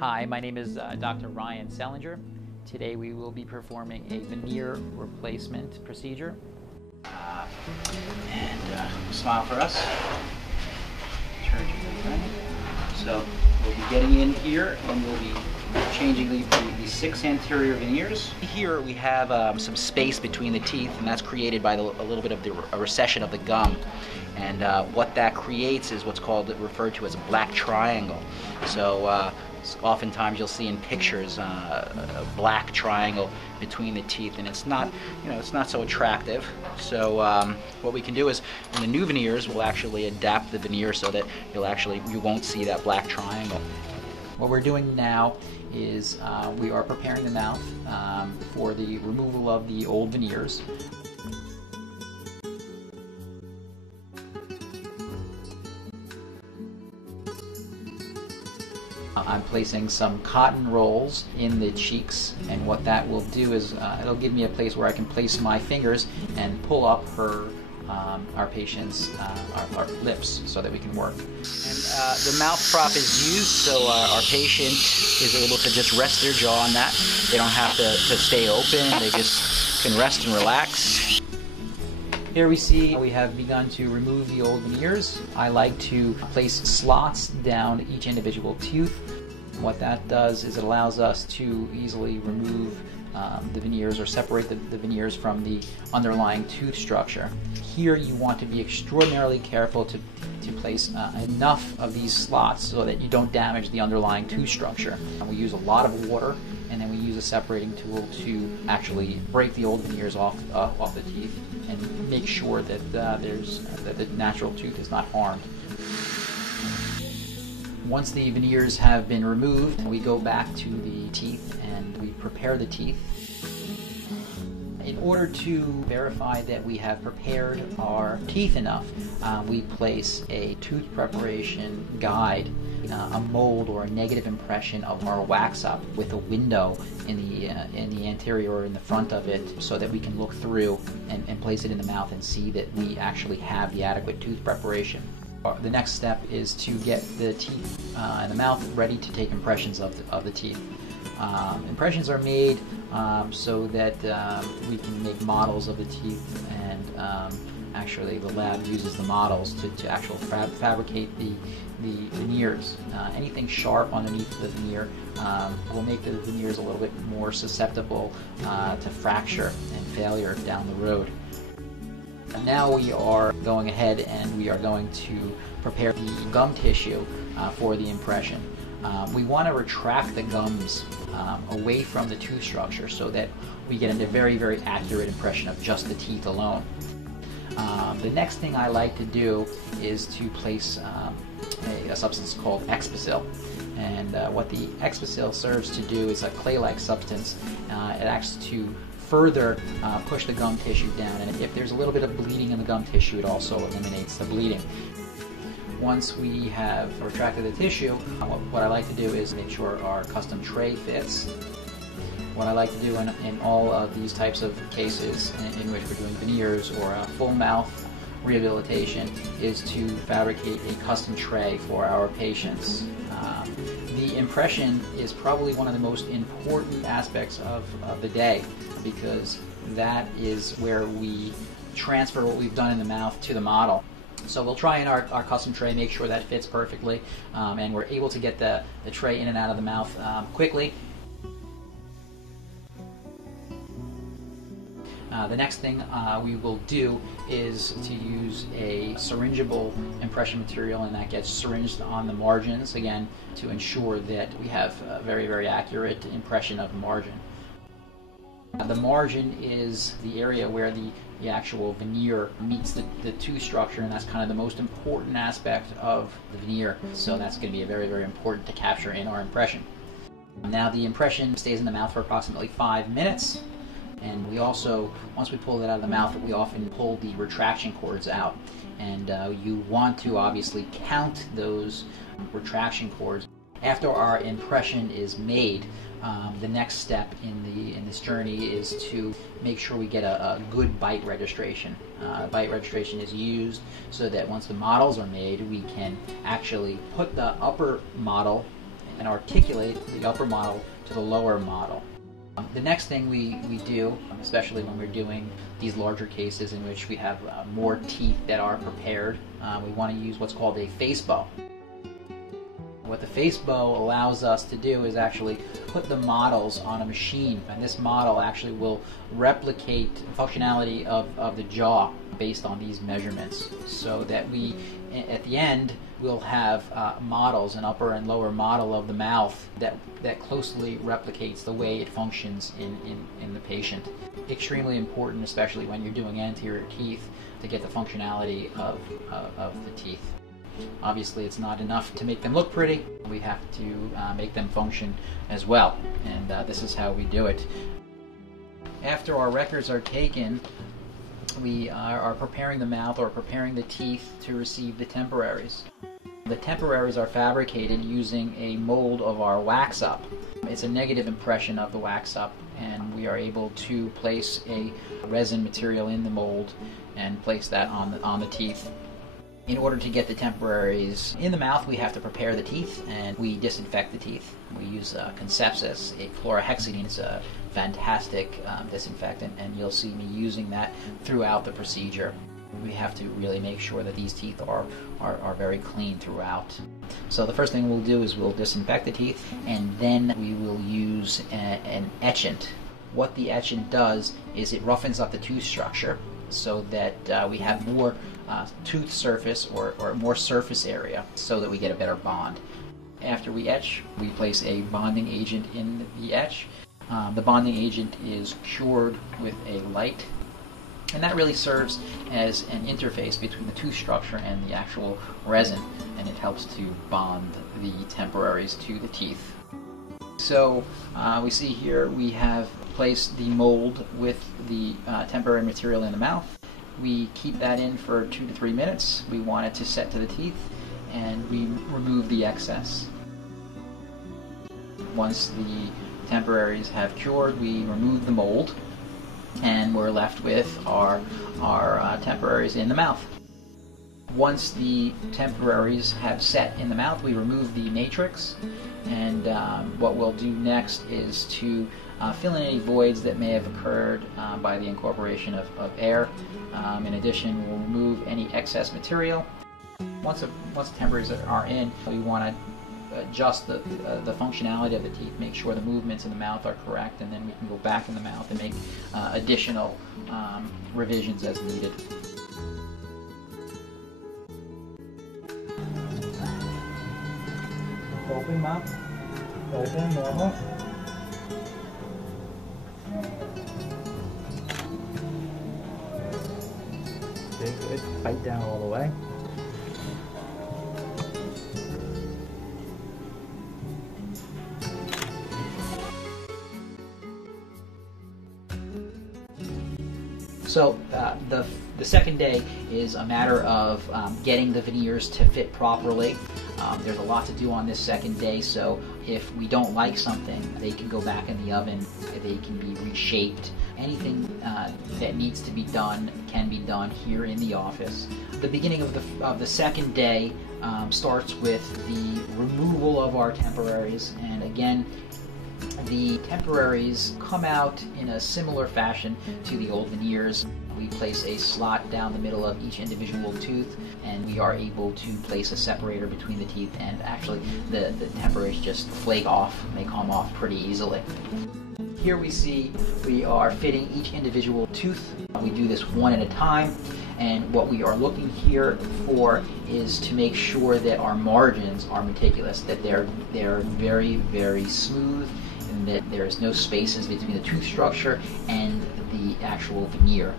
Hi, my name is Dr. Ryan Selinger. Today we will be performing a veneer replacement procedure. Smile for us. Turn to the right. So we'll be getting in here and we'll be changing the 6 anterior veneers. Here we have some space between the teeth, and that's created by a little bit of a recession of the gum. And what that creates is what's referred to as a black triangle. So oftentimes you'll see in pictures a black triangle between the teeth, and it's not so attractive. So what we can do is, in the new veneers, we'll actually adapt the veneer so that you won't see that black triangle. What we're doing now is we are preparing the mouth for the removal of the old veneers. I'm placing some cotton rolls in the cheeks, and what that will do is it'll give me a place where I can place my fingers and pull up our patient's our lips so that we can work. And the mouth prop is used so our patient is able to just rest their jaw on that. They don't have to stay open, they just can rest and relax. Here we see we have begun to remove the old veneers. I like to place slots down each individual tooth. What that does is it allows us to easily remove the veneers or separate the veneers from the underlying tooth structure. Here you want to be extraordinarily careful to place enough of these slots so that you don't damage the underlying tooth structure. And we use a lot of water, and then we use a separating tool to actually break the old veneers off the teeth and make sure that that the natural tooth is not harmed. Once the veneers have been removed, we go back to the teeth and we prepare the teeth. In order to verify that we have prepared our teeth enough, we place a tooth preparation guide, a mold or a negative impression of our wax up with a window in the anterior or in the front of it, so that we can look through and place it in the mouth and see that we actually have the adequate tooth preparation. The next step is to get the teeth and the mouth ready to take impressions of the teeth. Impressions are made so that we can make models of the teeth, and actually the lab uses the models to actually fabricate the veneers. Anything sharp underneath the veneer will make the veneers a little bit more susceptible to fracture and failure down the road. Now we are going ahead and we are going to prepare the gum tissue for the impression. We want to retract the gums away from the tooth structure so that we get a very, very accurate impression of just the teeth alone. The next thing I like to do is to place a substance called X-Bacil. And what the X-Bacil serves to do is a clay-like substance. It acts to further push the gum tissue down, and if there's a little bit of bleeding in the gum tissue, it also eliminates the bleeding. Once we have retracted the tissue, what I like to do is make sure our custom tray fits. What I like to do in all of these types of cases in which we're doing veneers or a full mouth rehabilitation is to fabricate a custom tray for our patients. The impression is probably one of the most important aspects of the day, because that is where we transfer what we've done in the mouth to the model. So we'll try in our custom tray, make sure that fits perfectly, and we're able to get the tray in and out of the mouth quickly. The next thing we will do is to use a syringeable impression material, and that gets syringed on the margins, again, to ensure that we have a very, very accurate impression of the margin. The margin is the area where the actual veneer meets the tooth structure, and that's kind of the most important aspect of the veneer. So that's going to be very, very important to capture in our impression. Now the impression stays in the mouth for approximately 5 minutes. And we also, once we pull it out of the mouth, we often pull the retraction cords out. And you want to obviously count those retraction cords. After our impression is made, the next step in this journey is to make sure we get a good bite registration. Bite registration is used so that once the models are made, we can actually put the upper model and articulate the upper model to the lower model. The next thing we do, especially when we're doing these larger cases in which we have more teeth that are prepared, we want to use what's called a face bow. What the face bow allows us to do is actually put the models on a machine, and this model actually will replicate the functionality of the jaw based on these measurements, so that we, at the end, will have models, an upper and lower model of the mouth that closely replicates the way it functions in the patient. Extremely important, especially when you're doing anterior teeth, to get the functionality of the teeth. Obviously, it's not enough to make them look pretty. We have to make them function as well, and this is how we do it. After our records are taken, we are preparing the mouth or preparing the teeth to receive the temporaries. The temporaries are fabricated using a mold of our wax-up. It's a negative impression of the wax-up, and we are able to place a resin material in the mold and place that on the teeth. In order to get the temporaries in the mouth, we have to prepare the teeth, and we disinfect the teeth. We use Conceptus. Chlorhexidine is a fantastic disinfectant, and you'll see me using that throughout the procedure. We have to really make sure that these teeth are very clean throughout. So the first thing we'll do is we'll disinfect the teeth, and then we will use an etchant. What the etchant does is it roughens up the tooth structure so that we have more tooth surface or more surface area, so that we get a better bond. After we etch, we place a bonding agent in the etch. The bonding agent is cured with a light, and that really serves as an interface between the tooth structure and the actual resin, and it helps to bond the temporaries to the teeth. So we see here we have placed the mold with the temporary material in the mouth. We keep that in for 2 to 3 minutes. We want it to set to the teeth, and we remove the excess. Once the temporaries have cured, we remove the mold, and we're left with our temporaries in the mouth. Once the temporaries have set in the mouth, we remove the matrix, and what we'll do next is to fill in any voids that may have occurred by the incorporation of air. In addition, we'll remove any excess material. Once the temporaries are in, we want to adjust the functionality of the teeth, make sure the movements in the mouth are correct, and then we can go back in the mouth and make additional revisions as needed. Open mouth, open, normal. Very good. Bite down all the way. So the second day is a matter of getting the veneers to fit properly. There's a lot to do on this second day, so if we don't like something, they can go back in the oven, they can be reshaped. Anything that needs to be done can be done here in the office. The beginning of the second day starts with the removal of our temporaries, and again, the temporaries come out in a similar fashion to the old veneers. We place a slot down the middle of each individual tooth, and we are able to place a separator between the teeth, and actually the temporaries just flake off, and they come off pretty easily. Here we see we are fitting each individual tooth. We do this one at a time, and what we are looking here for is to make sure that our margins are meticulous, that they're very, very smooth, and that there's no spaces between the tooth structure and the actual veneer.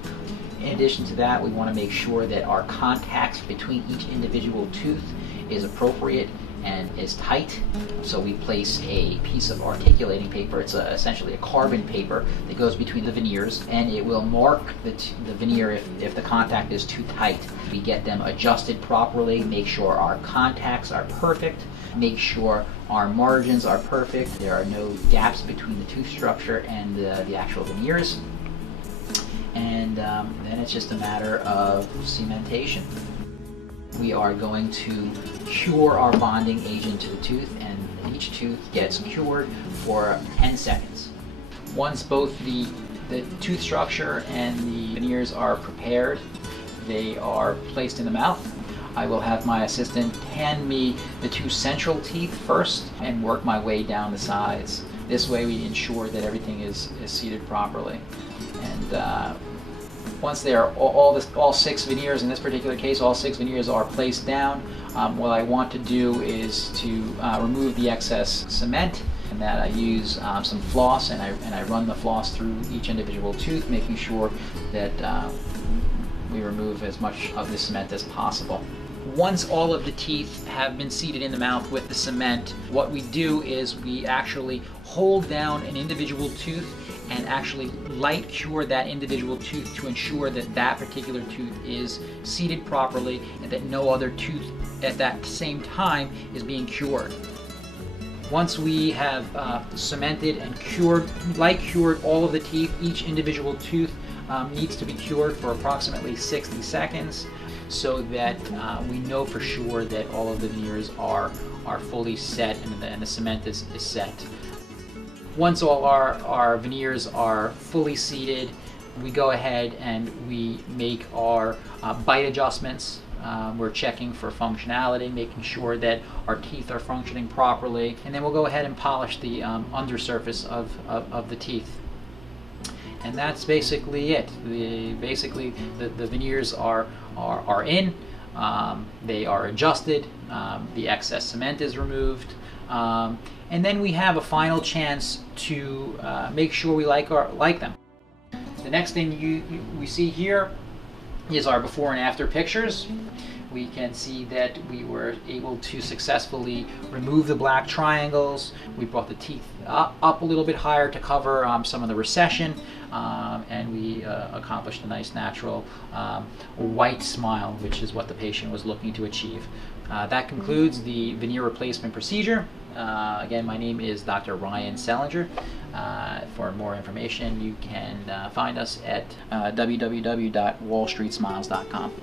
In addition to that, we want to make sure that our contacts between each individual tooth is appropriate and is tight. So we place a piece of articulating paper. It's essentially a carbon paper that goes between the veneers, and it will mark the veneer if the contact is too tight. We get them adjusted properly, make sure our contacts are perfect, make sure our margins are perfect, there are no gaps between the tooth structure and the actual veneers. And then it's just a matter of cementation. We are going to cure our bonding agent to the tooth, and and each tooth gets cured for 10 seconds. Once both the tooth structure and the veneers are prepared, they are placed in the mouth. I will have my assistant hand me the two central teeth first and work my way down the sides. This way we ensure that everything is seated properly. And once they are all 6 veneers, in this particular case, all 6 veneers are placed down, what I want to do is to remove the excess cement, and that I use some floss, and I run the floss through each individual tooth, making sure that we remove as much of the cement as possible. Once all of the teeth have been seated in the mouth with the cement, what we do is we actually hold down an individual tooth and actually light cure that individual tooth to ensure that that particular tooth is seated properly and that no other tooth at that same time is being cured. Once we have cemented and light cured all of the teeth, each individual tooth needs to be cured for approximately 60 seconds so that we know for sure that all of the veneers are fully set and the cement is set. Once all our veneers are fully seated, we go ahead and we make our bite adjustments. We're checking for functionality, making sure that our teeth are functioning properly, and then we'll go ahead and polish the undersurface of the teeth. And that's basically it. Basically, the veneers are in, they are adjusted, the excess cement is removed, and then we have a final chance to make sure we like them. The next thing we see here is our before and after pictures. We can see that we were able to successfully remove the black triangles. We brought the teeth up a little bit higher to cover some of the recession, and we accomplished a nice natural white smile, which is what the patient was looking to achieve. That concludes the veneer replacement procedure. Again, my name is Dr. Ryan Selinger. For more information, you can find us at www.wallstreetsmiles.com.